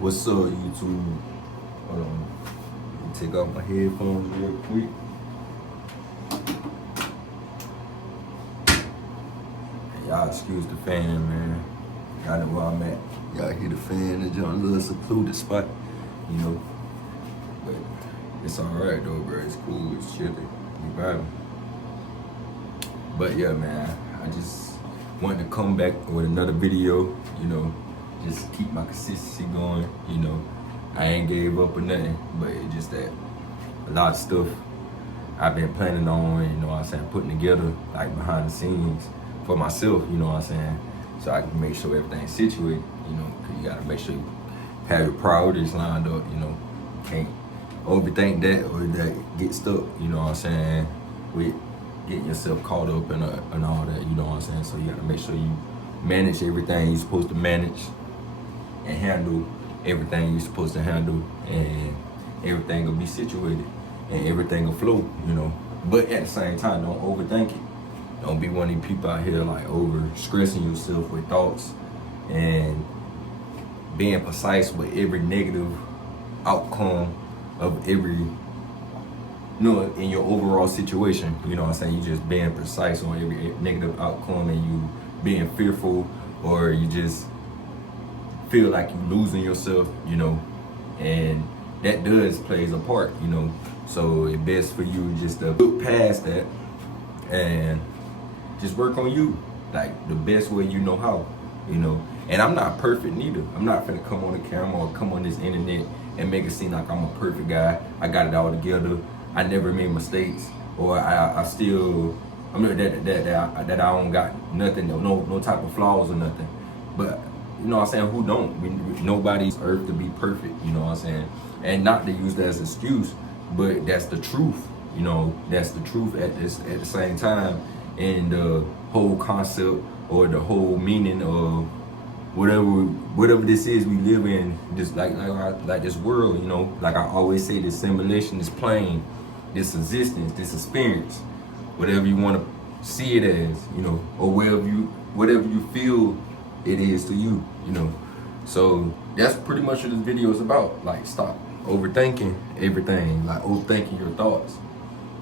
What's up, YouTube? Hold on. Let me take off my headphones real quick. Y'all excuse the fan, man. Y'all know where I'm at. Y'all hear the fan and a little secluded spot, you know. But it's alright though, bro. It's cool, it's chilly. We vibing. But yeah, man, I just wanted to come back with another video, you know, just keep my consistency going, you know. I ain't gave up or nothing, but it's just that a lot of stuff I've been planning on, you know what I'm saying, putting together like behind the scenes for myself, you know what I'm saying, so I can make sure everything's situated, you know, because you gotta make sure you have your priorities lined up, you know. Can't overthink that or that get stuck, you know what I'm saying, with getting yourself caught up and all that, you know what I'm saying. So you gotta make sure you manage everything you're supposed to manage and handle everything you're supposed to handle, and everything will be situated and everything will flow, you know. But at the same time, don't overthink it. Don't be one of these people out here like over stressing yourself with thoughts and being precise with every negative outcome of every, you know, in your overall situation, you know what I'm saying. You just being precise on every negative outcome, and you being fearful, or you just feel like you losing yourself, you know, and that does plays a part, you know. So it's best for you just to look past that and just work on you, like the best way you know how, you know. And I'm not perfect neither. I'm not finna come on the camera or come on this internet and make it seem like I'm a perfect guy. I got it all together. I never made mistakes, or I still, I mean that I don't got nothing, no type of flaws or nothing. But you know what I'm saying, who don't? Nobody's earth to be perfect, you know what I'm saying? And not to use that as an excuse, but that's the truth, you know. That's the truth at the same time. And the whole concept or the whole meaning of whatever this is we live in, just like this world, you know. Like I always say, this simulation, this plane, this existence, this experience, whatever you want to see it as, you know, or whatever you feel it is to you, you know. So that's pretty much what this video is about. Like, stop overthinking everything, like overthinking your thoughts,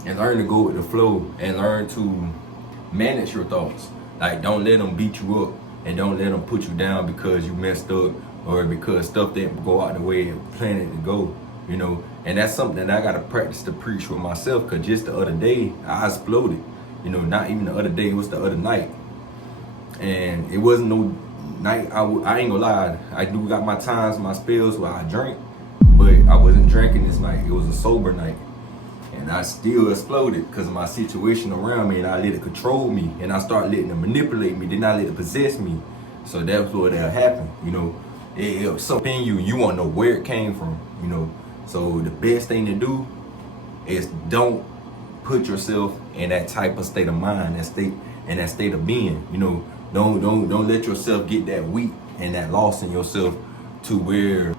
and learn to go with the flow, and learn to manage your thoughts. Like, don't let them beat you up, and don't let them put you down because you messed up or because stuff didn't go out the way you planned it to go, you know. And that's something that I gotta practice to preach with myself, because just the other day I exploded, you know. Not even the other day, it was the other night, and it wasn't no night. I ain't gonna lie, I do got my times, my spells where I drink, but I wasn't drinking this night. It was a sober night, and I still exploded because of my situation around me, and I let it control me, and I started letting it manipulate me, then I let it possess me. So that's what that happened, you know. It something in you want to know where it came from, you know. So the best thing to do is don't put yourself in that type of state of mind, that state of being, you know. Don't let yourself get that weak and that lost in yourself to where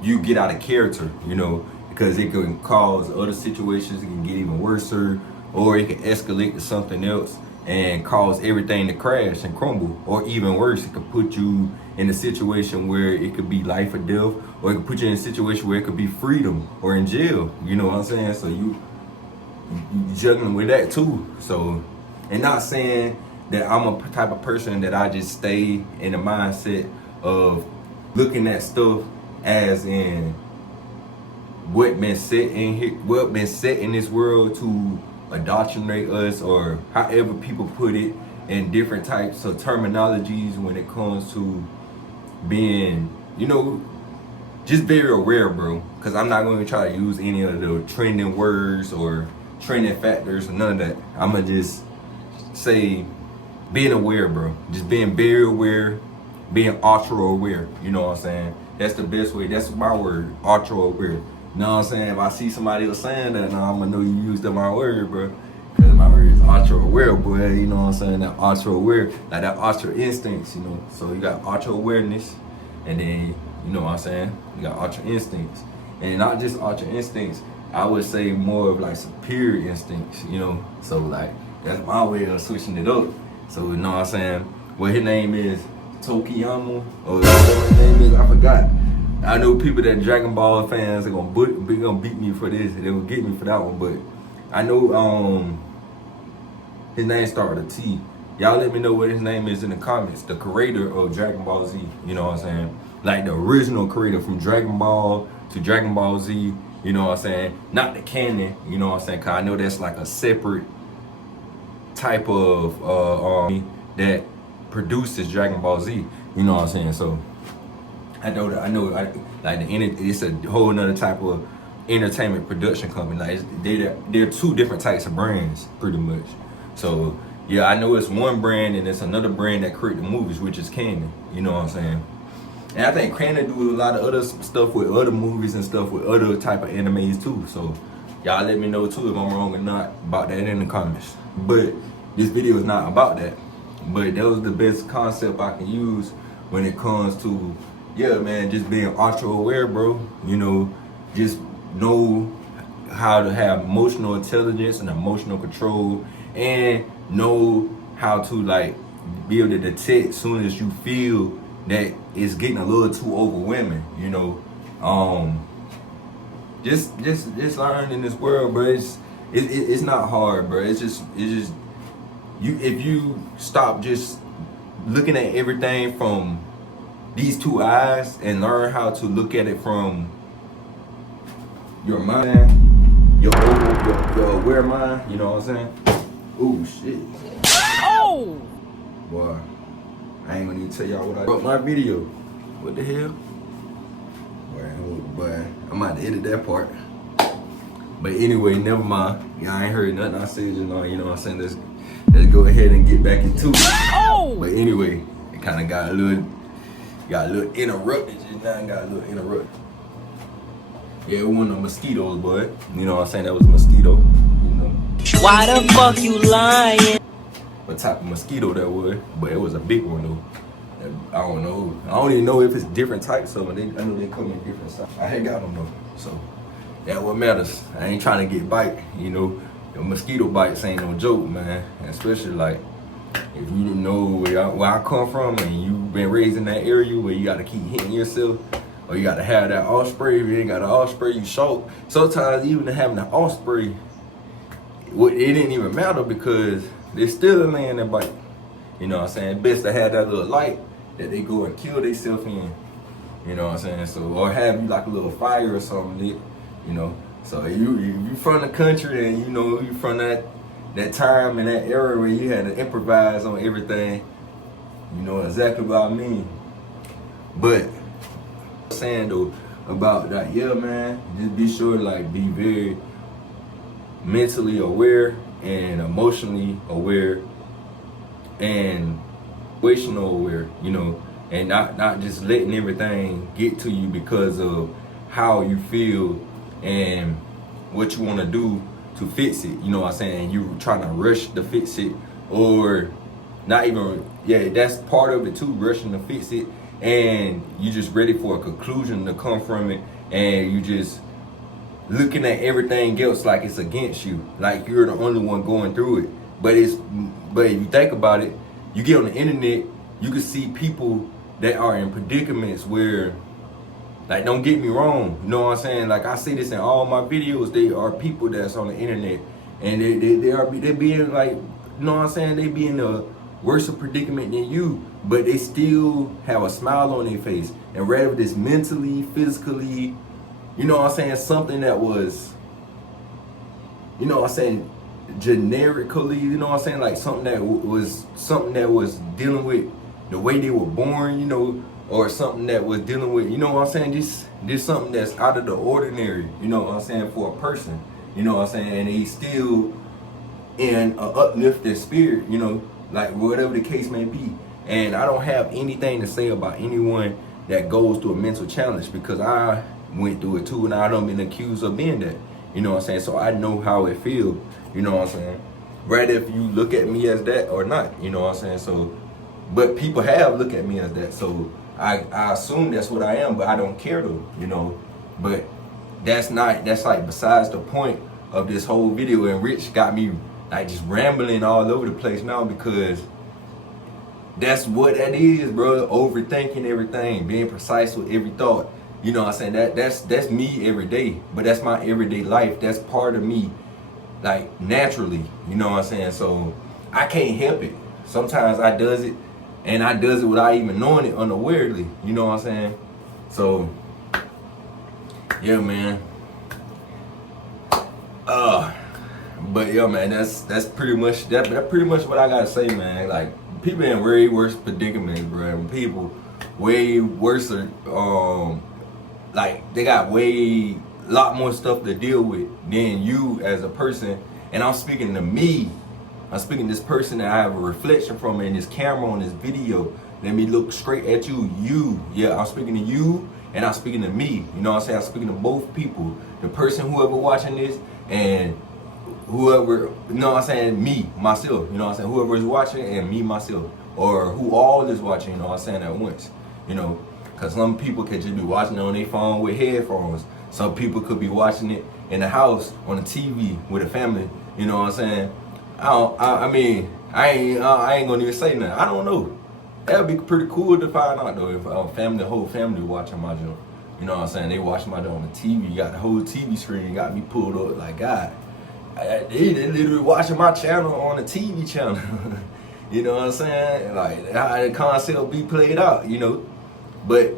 you get out of character, you know, because it can cause other situations, it can get even worse, or it can escalate to something else and cause everything to crash and crumble. Or even worse, it could put you in a situation where it could be life or death, or it could put you in a situation where it could be freedom or in jail, you know what I'm saying? So you juggling with that too. So, and not saying that I'm a type of person that I just stay in the mindset of looking at stuff as in what been set in this world to indoctrinate us, or however people put it in different types of terminologies when it comes to being, you know, just very aware, bro. Because I'm not going to try to use any of the trending words or trending factors or none of that. I'm going to just say being aware, bro. Just being very aware, being ultra aware, you know what I'm saying? That's the best way. That's my word, ultra aware. You know what I'm saying? If I see somebody else saying that, now I'm gonna know you used my word, bro. Because my word is ultra aware, boy. You know what I'm saying? That ultra aware, like that ultra instincts, you know. So you got ultra awareness, and then, you know what I'm saying, you got ultra instincts. And not just ultra instincts, I would say more of like superior instincts, you know. So like, that's my way of switching it up. So, you know what I'm saying? What his name is, Tokiyama, or whatever his name is, I forgot. I know people that Dragon Ball fans are gonna beat me for this. They will get me for that one, but I know his name started with a T. Y'all let me know what his name is in the comments. The creator of Dragon Ball Z, you know what I'm saying? Like the original creator from Dragon Ball to Dragon Ball Z, you know what I'm saying? Not the canon, you know what I'm saying? Cause I know that's like a separate type of that produces Dragon Ball Z, you know what I'm saying? So I know like it's a whole nother type of entertainment production company. Like they're two different types of brands, pretty much. So yeah, I know it's one brand and it's another brand that create the movies, which is Canon. You know what I'm saying? And I think Canon do a lot of other stuff with other movies and stuff with other type of animes too. So y'all let me know too if I'm wrong or not about that in the comments. But this video is not about that. But that was the best concept I can use when it comes to, yeah, man, just being ultra aware, bro. You know, just know how to have emotional intelligence and emotional control, and know how to like be able to detect as soon as you feel that it's getting a little too overwhelming, you know. Just learn in this world, bro. It's not hard, bro. It's just you, if you stop just looking at everything from these two eyes and learn how to look at it from your mind, your aware mind, you know what I'm saying? Ooh, shit. Oh! Boy, I ain't gonna even tell y'all what I wrote my video. What the hell? Boy, I'm about to edit that part. But anyway, never mind. Y'all ain't heard nothing I said just now, you know what I'm saying? Let's go ahead and get back into it. Oh! But anyway, it kind of got a little interrupted just now. Yeah, it wasn't no mosquitoes, boy. You know what I'm saying? That was a mosquito, you know. Why the fuck you lying? What type of mosquito that was, but it was a big one though. I don't know. I don't even know if it's different types of them. I know they come in different sizes. I ain't got them though, so that's what matters. I ain't trying to get bite, you know. The mosquito bites ain't no joke, man. Especially like if you didn't know where I come from and you've been raised in that area where you got to keep hitting yourself, or you got to have that osprey. If you ain't got an osprey, you short. Sometimes even having an osprey, it didn't even matter because there's still a man that bite. You know what I'm saying? Best to have that little light that they go and kill themselves in. You know what I'm saying? So, or have you like a little fire or something, you know. So you from the country and you know you from that time and that era where you had to improvise on everything. You know exactly what I mean. But saying though about that, yeah, man, just be sure to like be very mentally aware and emotionally aware and situational aware, you know, and not just letting everything get to you because of how you feel and what you want to do to fix it, you know what I'm saying? You trying to rush to fix it, or not even, yeah, that's part of it too, rushing to fix it, and you just ready for a conclusion to come from it, and you just looking at everything else like it's against you, like you're the only one going through it. But if you think about it, you get on the internet, you can see people that are in predicaments where, like, don't get me wrong, you know what I'm saying? Like, I say this in all my videos, they are people that's on the internet, and they being like, you know what I'm saying? They be in a worse predicament than you, but they still have a smile on their face. And rather this mentally, physically, you know what I'm saying, something that was, you know what I'm saying, generically, you know what I'm saying, like something that was dealing with the way they were born, you know, or something that was dealing with, you know what I'm saying, just something that's out of the ordinary, you know what I'm saying, for a person, you know what I'm saying, and he's still in an uplifted spirit, you know, like whatever the case may be. And I don't have anything to say about anyone that goes through a mental challenge, because I went through it too, and I done been accused of being that, you know what I'm saying, so I know how it feels, you know what I'm saying, right, if you look at me as that or not, you know what I'm saying. So, but people have looked at me as that, so I assume that's what I am, but I don't care though, you know. But that's like besides the point of this whole video. And Rich got me like just rambling all over the place now, because that's what that is, bro. Overthinking everything, being precise with every thought. You know what I'm saying? That's me every day. But that's my everyday life. That's part of me, like, naturally. You know what I'm saying? So I can't help it. Sometimes I does it, and I does it without even knowing it, unawarely. You know what I'm saying? So yeah, man. But yeah, man, that's pretty much that's pretty much what I gotta say, man. Like, people in way worse predicaments, bro. People way worse, like, they got way lot more stuff to deal with than you as a person. And I'm speaking to me. I'm speaking to this person that I have a reflection from in this camera on this video. Let me look straight at you. Yeah, I'm speaking to you, and I'm speaking to me. You know what I'm saying? I'm speaking to both people. The person, whoever watching this, and whoever, you know what I'm saying, me, myself, you know what I'm saying, whoever is watching, and me, myself, or who all is watching, you know what I'm saying, at once, you know, because some people could just be watching it on their phone with headphones. Some people could be watching it in the house on the TV with a family, you know what I'm saying. I mean, I ain't gonna even say nothing. I don't know. That would be pretty cool to find out, though, if the whole family watching my joint. You know what I'm saying? They watching my joint on the TV. You got the whole TV screen, got me pulled up like, God. They literally watching my channel on the TV channel. You know what I'm saying? Like, how the concept be played out, you know. But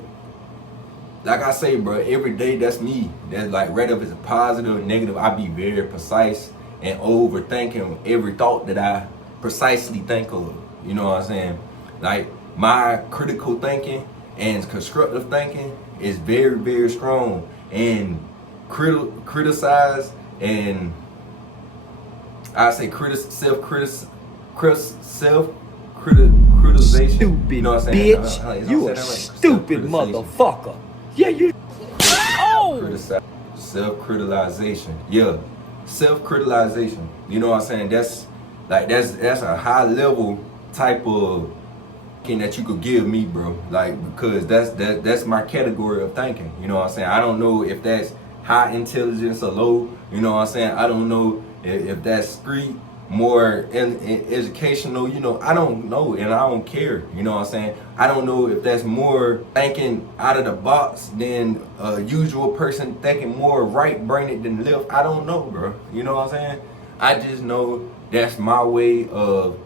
like I say, bro, every day that's me. That's like, right up, it's a positive or negative. I be very precise and overthinking every thought that I precisely think of. You know what I'm saying? Like, my critical thinking and constructive thinking is very, very strong. And criticize and I say self-criticization. Stupid, you know what I'm saying? bitch. You a stupid motherfucker. Yeah, you. Oh! Self-criticization. Yeah. Self-criticization. You know what I'm saying? That's a high level type of thing that you could give me, bro. Like, because that's my category of thinking. You know what I'm saying? I don't know if that's high intelligence or low. You know what I'm saying? I don't know if that's street, more in educational, you know, I don't know, and I don't care, you know what I'm saying? I don't know if that's more thinking out of the box than a usual person thinking more right-brained than left. I don't know, bro, you know what I'm saying? I just know that's my way of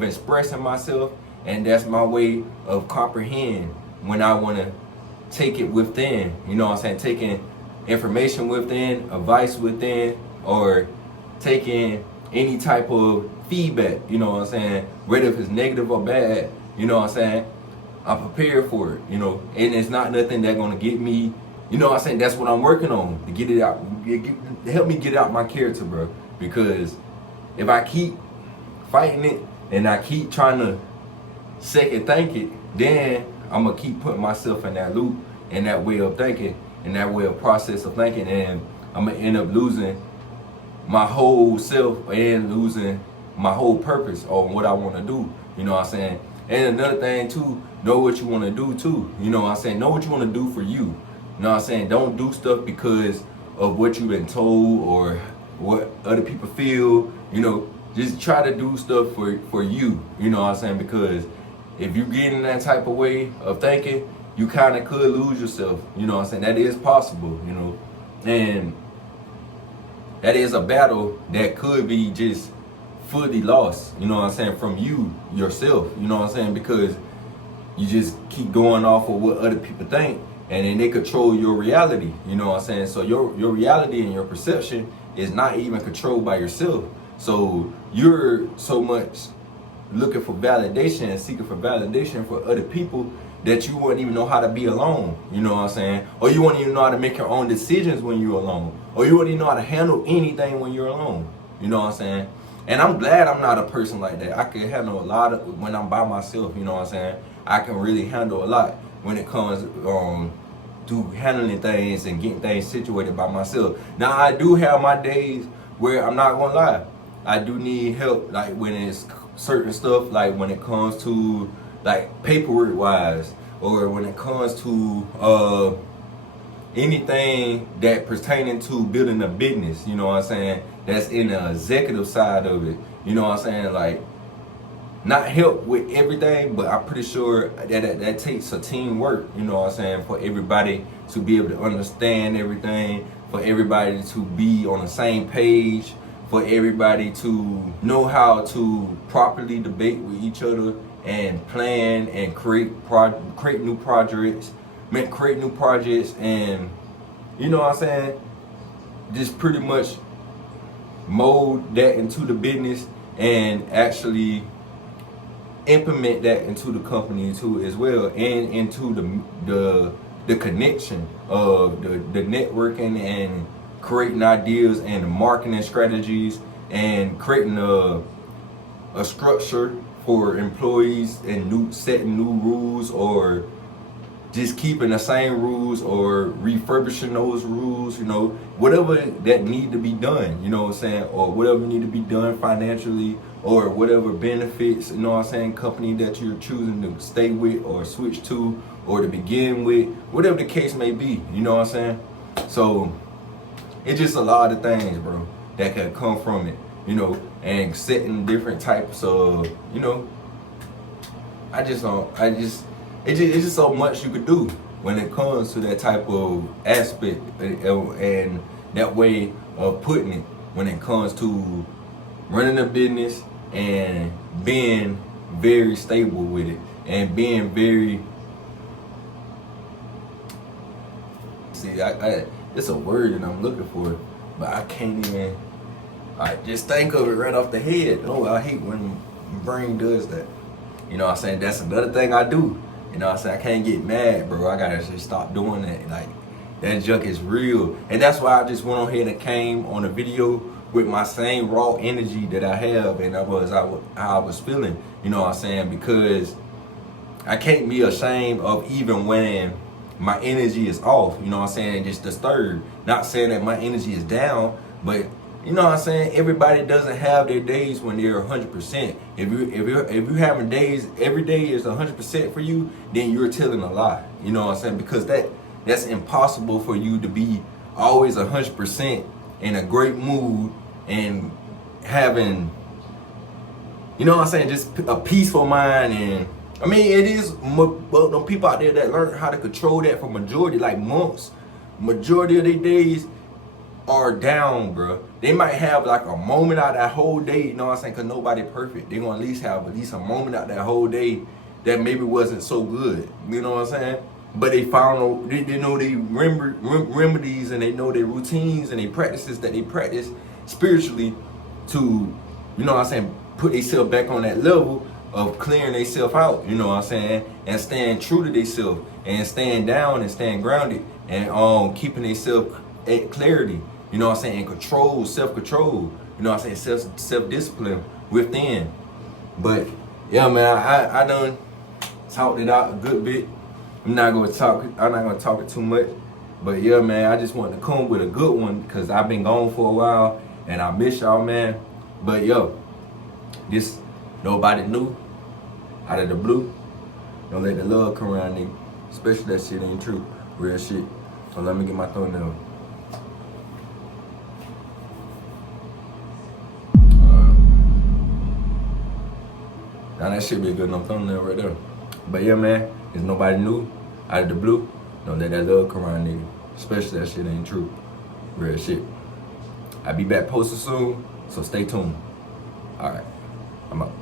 expressing myself, and that's my way of comprehend when I want to take it within, you know what I'm saying? Taking information within, advice within, or taking any type of feedback, you know what I'm saying? Whether if it's negative or bad, you know what I'm saying? I'm prepared for it, you know? And it's not nothing that's gonna get me, you know what I'm saying? That's what I'm working on, to get it out, help me get out my character, bro. Because if I keep fighting it and I keep trying to second think it, then I'm gonna keep putting myself in that loop and that way of thinking and that way of process of thinking, and I'm gonna end up losing my whole self and losing my whole purpose on what I want to do. You know what I'm saying? And another thing too, know what you want to do too. You know what I'm saying? Know what you want to do for you. You know what I'm saying? Don't do stuff because of what you've been told or what other people feel. You know, just try to do stuff for you. You know what I'm saying? Because if you get in that type of way of thinking, you kind of could lose yourself. You know what I'm saying? That is possible, you know. And that is a battle that could be just fully lost, you know what I'm saying, from you, yourself, you know what I'm saying? Because you just keep going off of what other people think, and then they control your reality, you know what I'm saying? So your reality and your perception is not even controlled by yourself. So you're so much looking for validation and seeking for validation for other people that you wouldn't even know how to be alone, you know what I'm saying? Or you wouldn't even know how to make your own decisions when you're alone. Or you wouldn't even know how to handle anything when you're alone, you know what I'm saying? And I'm glad I'm not a person like that. I can handle a lot of when I'm by myself, you know what I'm saying? I can really handle a lot when it comes to handling things and getting things situated by myself. Now, I do have my days where I'm not gonna lie, I do need help, like when it's certain stuff, like when it comes to like paperwork wise, or when it comes to anything that pertaining to building a business, you know what I'm saying, that's in the executive side of it, you know what I'm saying, like not help with everything, but I'm pretty sure that takes a teamwork, you know what I'm saying, for everybody to be able to understand everything, for everybody to be on the same page, for everybody to know how to properly debate with each other and plan and create new projects, and you know what I'm saying, just pretty much mold that into the business and actually implement that into the company too as well, and into the connection of the networking and creating ideas and the marketing strategies and creating a structure for employees and setting new rules, or just keeping the same rules or refurbishing those rules, you know, whatever that need to be done, you know what I'm saying, or whatever need to be done financially, or whatever benefits, you know what I'm saying, company that you're choosing to stay with or switch to or to begin with, whatever the case may be, you know what I'm saying. So it's just a lot of things, bro, that can come from it, you know, and setting different types of, you know, it's just so much you could do when it comes to that type of aspect and that way of putting it when it comes to running a business and being very stable with it and being very, it's a word that I'm looking for, but I can't even just think of it right off the head. Oh, I hate when my brain does that. You know what I'm saying? That's another thing I do. You know what I'm saying? I can't get mad, bro. I gotta just stop doing that. Like, that junk is real. And that's why I just went on here and came on a video with my same raw energy that I have and how I was feeling. You know what I'm saying? Because I can't be ashamed of even when my energy is off. You know what I'm saying? Just disturbed. Not saying that my energy is down, but you know what I'm saying? Everybody doesn't have their days when they're 100%. If you having days, every day is 100% for you, then you're telling a lie. You know what I'm saying? Because that's impossible for you to be always 100% in a great mood and having, you know what I'm saying, just a peaceful mind. And I mean, it is, but them people out there that learn how to control that for majority, like monks, majority of their days are down, bro. They might have like a moment out that whole day, you know what I'm saying, because nobody perfect. They're gonna at least have a moment out that whole day that maybe wasn't so good, you know what I'm saying, but they found, they know they remedies, and they know their routines and their practices that they practice spiritually to, you know what I'm saying, put themselves back on that level of clearing themselves out, you know what I'm saying, and staying true to themselves and staying down and staying grounded and keeping themselves at clarity. You know what I'm saying? And control, self-control. You know what I'm saying? Self-discipline within. But yeah, man, I done talked it out a good bit. I'm not gonna talk it too much. But yeah, man, I just wanted to come with a good one because I've been gone for a while and I miss y'all, man. But yo, this nobody knew, out of the blue. Don't let the love come around, nigga. Especially that shit ain't true. Real shit. So let me get my thumbnail. Now that should be a good enough thumbnail right there. But yeah, man, there's nobody new, out of the blue. Don't let that love come around, nigga. Especially that shit ain't true. Real shit. I'll be back posted soon, so stay tuned. Alright, I'm out.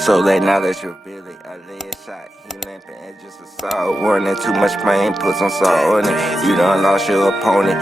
So late now that you're really a lead shot. He limping and just a salt warning. Too much pain, put some salt on it. You done lost your opponent.